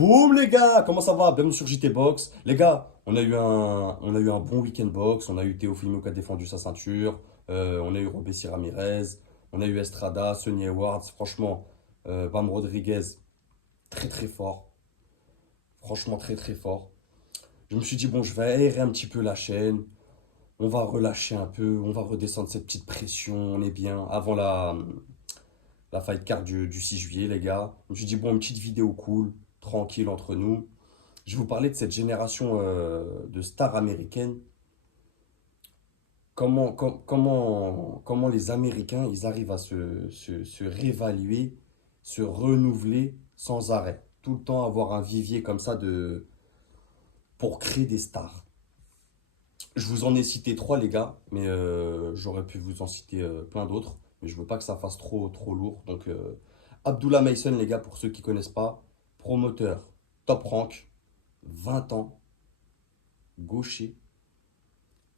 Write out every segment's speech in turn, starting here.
Boum les gars, comment ça va? Bienvenue sur JT Box. Les gars, on a eu un bon week-end box. On a eu Teofimo qui a défendu sa ceinture. On a eu Robessi Ramirez. On a eu Estrada, Sonny Edwards. Franchement, Bam Rodriguez, très très fort. Franchement, très très fort. Je me suis dit, bon, je vais aérer un petit peu la chaîne. On va relâcher un peu. On va redescendre cette petite pression. On est bien. Avant la fight card du 6 juillet, les gars. Je me suis dit, bon, une petite vidéo cool, tranquille entre nous. Je vais vous parler de cette génération de stars américaines. Comment les Américains, ils arrivent à se réévaluer, se renouveler sans arrêt. Tout le temps avoir un vivier comme ça pour créer des stars. Je vous en ai cité trois, les gars, mais j'aurais pu vous en citer plein d'autres. Mais je veux pas que ça fasse trop lourd. Donc, Abdullah Mason, les gars, pour ceux qui connaissent pas, promoteur, top rank, 20 ans, gaucher,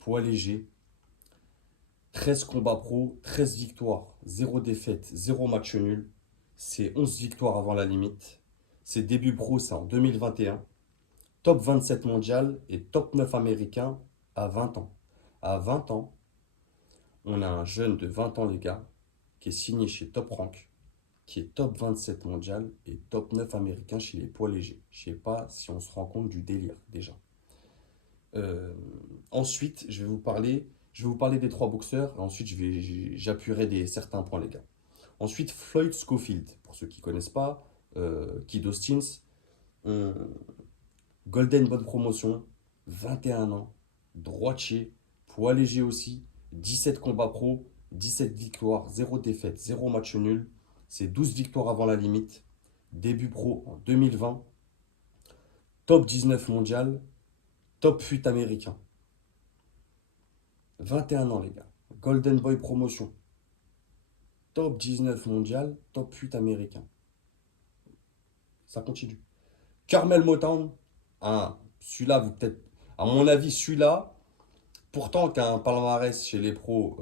poids léger, 13 combats pro, 13 victoires, 0 défaite, 0 match nul. C'est 11 victoires avant la limite. Ses débuts pro, c'est en 2021. Top 27 mondial et top 9 américain à 20 ans. À 20 ans, on a un jeune de 20 ans, les gars, qui est signé chez Top Rank, qui est top 27 mondial et top 9 américain chez les poids légers. Je sais pas si on se rend compte du délire déjà. Euh, Ensuite, je vais vous parler des trois boxeurs et ensuite j'appuierai certains points, les gars. Ensuite, Floyd Schofield, pour ceux qui ne connaissent pas, Kid Austins, euh, Golden Bonne Promotion, 21 ans, droitier, poids léger aussi, 17 combats pro, 17 victoires, 0 défaite, 0 match nul. C'est 12 victoires avant la limite. Début pro en 2020, top 19 mondial, top 8 américain. 21 ans, les gars. Golden Boy Promotion. Top 19 mondial, top 8 américain. Ça continue. Carmel Motown. Hein, celui-là, vous peut-être. À mon avis, celui-là, pourtant, qui a un palmarès chez les pros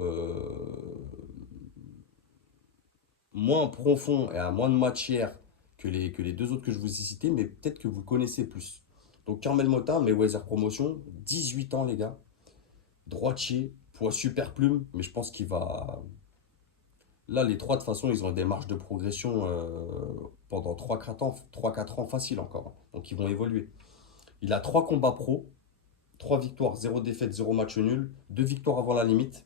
moins profond et à moins de matière que les deux autres que je vous ai cités, mais peut-être que vous connaissez plus. Donc, Carmel Motown, Mayweather Promotion, 18 ans, les gars. Droitier, poids super plume, mais je pense qu'il va. Là, les trois, de toute façon, ils ont des marges de progression pendant 3 4 ans, 3 4 ans facile encore. Donc, ils vont évoluer. Il a 3 combats pro, 3 victoires, 0 défaite, 0 match nul, 2 victoires avant la limite.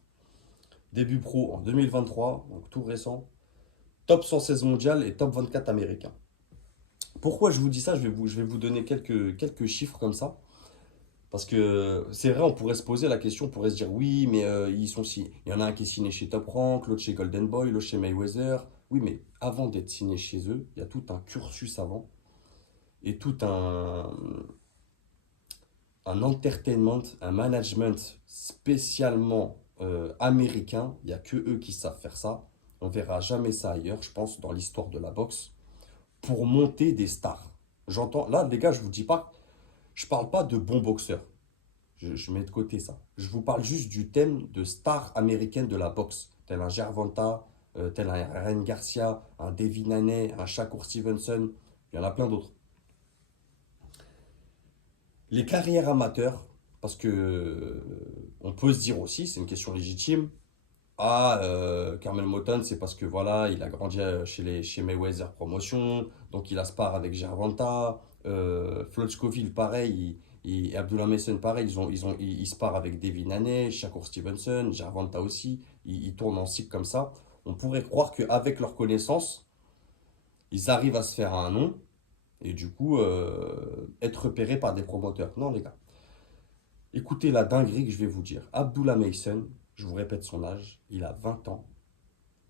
Début pro en 2023, donc tout récent. Top 116 mondial et top 24 américain. Pourquoi je vous dis ça? Je vais vous donner quelques chiffres comme ça. Parce que c'est vrai, on pourrait se poser la question, on pourrait se dire oui, mais ils sont si. Il y en a un qui est signé chez Top Rank, l'autre chez Golden Boy, l'autre chez Mayweather. Oui, mais avant d'être signé chez eux, il y a tout un cursus avant et tout un entertainment, un management spécialement américain. Il n'y a que eux qui savent faire ça. On verra jamais ça ailleurs, je pense, dans l'histoire de la boxe, pour monter des stars. J'entends, là, les gars, je vous dis pas, je parle pas de bons boxeurs. Je mets de côté ça. Je vous parle juste du thème de stars américaines de la boxe, tel un Gervonta, tel un Ryan Garcia, un Devin Haney, un Shakur Stevenson. Il y en a plein d'autres. Les carrières amateurs, parce que on peut se dire aussi, c'est une question légitime. Ah, Carmel Moton, c'est parce que voilà, il a grandi chez Mayweather Promotion, donc il a spar avec Gervonta. Floyd Scofield, pareil, et Abdullah Mason, pareil, ils sparent avec Devin Haney, Shakur Stevenson, Gervonta aussi. Ils tournent en cycle comme ça. On pourrait croire qu'avec leur connaissance, ils arrivent à se faire un nom et du coup être repérés par des promoteurs. Non, les gars. Écoutez la dinguerie que je vais vous dire. Abdullah Mason, je vous répète son âge, il a 20 ans.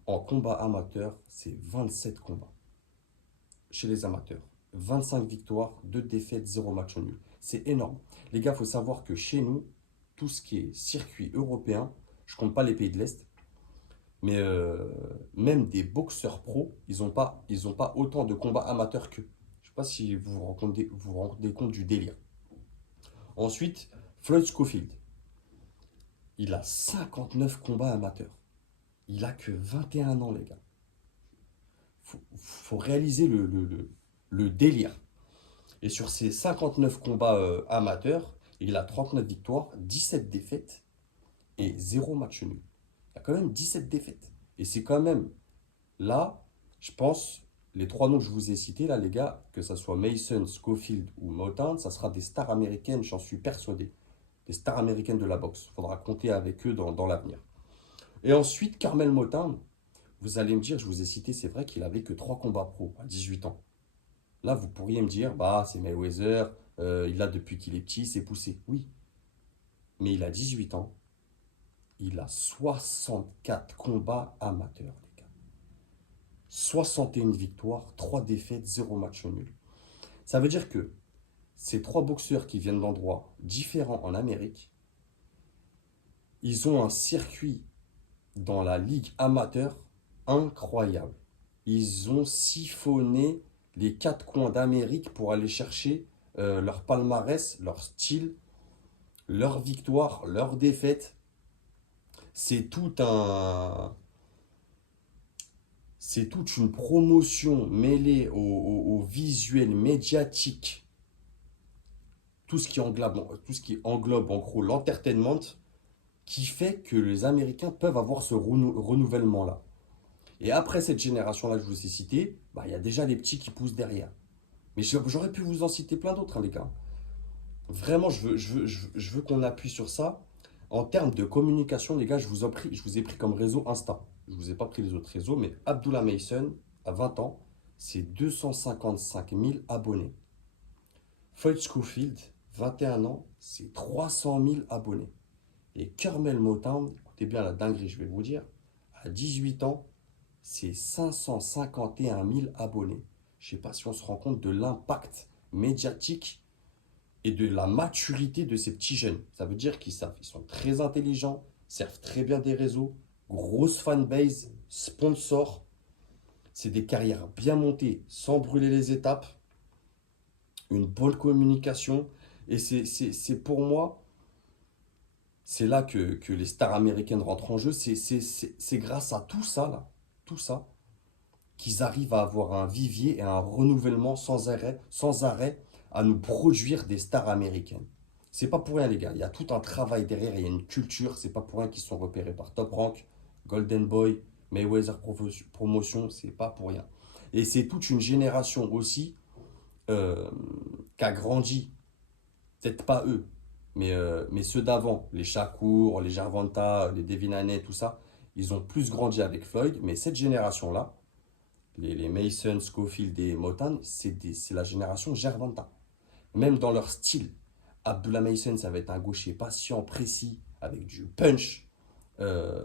En combat amateur, c'est 27 combats chez les amateurs. 25 victoires, 2 défaites, 0 match nul. C'est énorme. Les gars, il faut savoir que chez nous, tout ce qui est circuit européen, je compte pas les pays de l'Est, mais même des boxeurs pros, ils ont pas autant de combats amateurs qu'eux. Je ne sais pas si vous vous rendez compte du délire. Ensuite, Floyd Schofield, il a 59 combats amateurs. Il a que 21 ans, les gars. Faut réaliser le délire. Et sur ses 59 combats amateurs, il a 39 victoires, 17 défaites et 0 match nul. Il a quand même 17 défaites. Et c'est quand même là, je pense, les trois noms que je vous ai cités, là, les gars, que ce soit Mason, Schofield ou Motown, ça sera des stars américaines, j'en suis persuadé. Des stars américaines de la boxe. Il faudra compter avec eux dans l'avenir. Et ensuite, Carmel Motown, vous allez me dire, je vous ai cité, c'est vrai qu'il avait que 3 combats pro à 18 ans. Là, vous pourriez me dire, bah, c'est Mayweather, il a depuis qu'il est petit, c'est poussé. Oui, mais il a 18 ans, il a 64 combats amateurs, les gars. 61 victoires, 3 défaites, 0 match nul. Ça veut dire que ces trois boxeurs qui viennent d'endroits différents en Amérique, ils ont un circuit dans la ligue amateur incroyable. Ils ont siphonné les 4 coins d'Amérique pour aller chercher leur palmarès, leur style, leur victoire, leur défaite. C'est tout un, c'est toute une promotion mêlée au visuel médiatique, tout ce qui englobe en gros l'entertainment, qui fait que les Américains peuvent avoir ce renouvellement-là. Et après cette génération-là que je vous ai citée, bah, il y a déjà les petits qui poussent derrière. Mais j'aurais pu vous en citer plein d'autres, hein, les gars. Vraiment, je veux qu'on appuie sur ça. En termes de communication, les gars, je vous ai pris comme réseau Insta. Je ne vous ai pas pris les autres réseaux, mais Abdullah Mason, à 20 ans, c'est 255 000 abonnés. Floyd Schofield, 21 ans, c'est 300 000 abonnés. Et Carmel Motown, écoutez bien la dinguerie, je vais vous dire, à 18 ans, c'est 551 000 abonnés. Je ne sais pas si on se rend compte de l'impact médiatique et de la maturité de ces petits jeunes. Ça veut dire qu'ils savent, ils sont très intelligents, servent très bien des réseaux, grosse fanbase, sponsors. C'est des carrières bien montées, sans brûler les étapes, une bonne communication. Et c'est pour moi, c'est là que les stars américaines rentrent en jeu. C'est grâce à tout ça, là, tout ça, qu'ils arrivent à avoir un vivier et un renouvellement sans arrêt à nous produire des stars américaines. C'est pas pour rien, les gars. Il y a tout un travail derrière, il y a une culture. C'est pas pour rien qu'ils sont repérés par Top Rank, Golden Boy, Mayweather Promotion. C'est pas pour rien. Et c'est toute une génération aussi euh, qui a grandi. Peut-être pas eux, mais ceux d'avant, les Shakur, les Gervonta, les Devin Haney, tout ça, ils ont plus grandi avec Floyd. Mais cette génération-là, les Mason, Schofield et Motown, c'est la génération Gervonta. Même dans leur style. Abdullah Mason, ça va être un gaucher patient, précis, avec du punch. Euh,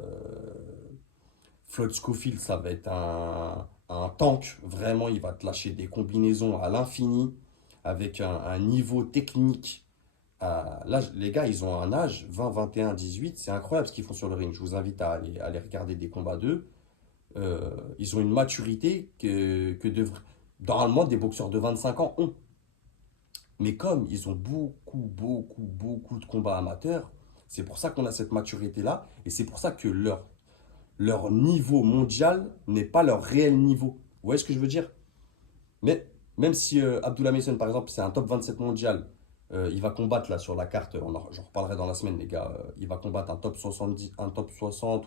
Floyd Schofield, ça va être un tank. Vraiment, il va te lâcher des combinaisons à l'infini, avec un niveau technique. Là, les gars, ils ont un âge, 20, 21, 18. C'est incroyable ce qu'ils font sur le ring. Je vous invite à aller regarder des combats d'eux. Ils ont une maturité normalement des boxeurs de 25 ans ont. Mais comme ils ont beaucoup de combats amateurs, c'est pour ça qu'on a cette maturité-là. Et c'est pour ça que leur niveau mondial n'est pas leur réel niveau. Vous voyez ce que je veux dire? Mais même si Abdullah Mason, par exemple, c'est un top 27 mondial, il va combattre là sur la carte, j'en reparlerai dans la semaine, les gars. Il va combattre un top 60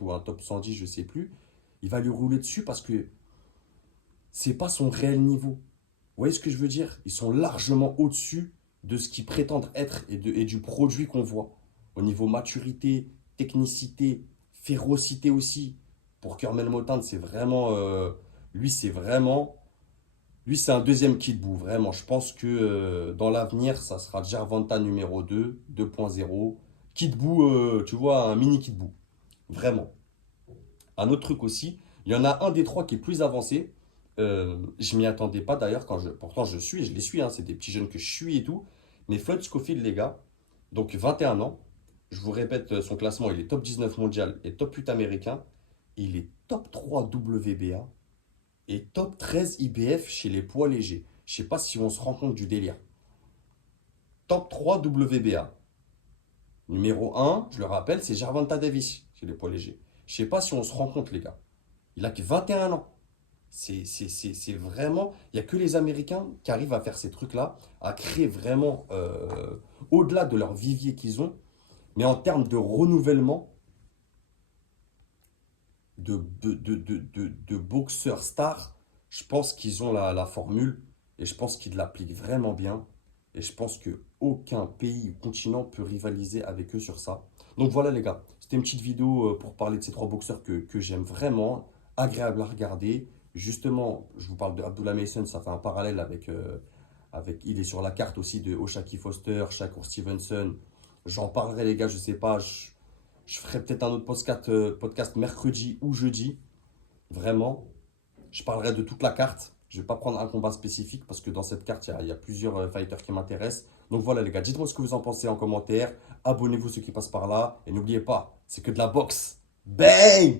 ou un top 110, je sais plus. Il va lui rouler dessus parce que c'est pas son réel niveau. Vous voyez ce que je veux dire? Ils sont largement au-dessus de ce qu'ils prétendent être et du produit qu'on voit. Au niveau maturité, technicité, férocité aussi. Pour Kermel Motin, c'est vraiment. Lui, c'est vraiment. Lui, c'est un deuxième Kid Buu, vraiment. Je pense que dans l'avenir, ça sera Gervonta numéro 2, 2.0. Kid Buu, tu vois, un mini Kid Buu. Vraiment. Un autre truc aussi, il y en a un des trois qui est plus avancé. Je m'y attendais pas d'ailleurs, pourtant je les suis, hein, c'est des petits jeunes que je suis et tout. Mais Floyd Schofield, les gars, donc 21 ans, je vous répète son classement, il est top 19 mondial et top 8 américain. Il est top 3 WBA et top 13 IBF chez les poids légers. Je sais pas si on se rend compte du délire. Top 3 WBA. Numéro 1, je le rappelle, c'est Gervonta Davis chez les poids légers. Je sais pas si on se rend compte, les gars. Il a que 21 ans. C'est vraiment, il n'y a que les Américains qui arrivent à faire ces trucs-là, à créer vraiment, au-delà de leur vivier qu'ils ont, mais en termes de renouvellement de boxeurs stars, je pense qu'ils ont la formule et je pense qu'ils l'appliquent vraiment bien. Et je pense que aucun pays ou continent peut rivaliser avec eux sur ça. Donc voilà les gars, c'était une petite vidéo pour parler de ces trois boxeurs que j'aime vraiment, agréable à regarder. Justement, je vous parle de Abdullah Mason, ça fait un parallèle il est sur la carte aussi de O'Shaquie Foster, Shakur Stevenson. J'en parlerai les gars, je sais pas, je ferai peut-être un autre podcast mercredi ou jeudi. Vraiment, je parlerai de toute la carte. Je ne vais pas prendre un combat spécifique parce que dans cette carte, il y a plusieurs fighters qui m'intéressent. Donc voilà les gars, dites-moi ce que vous en pensez en commentaire. Abonnez-vous ceux qui passent par là. Et n'oubliez pas, c'est que de la boxe. Bang!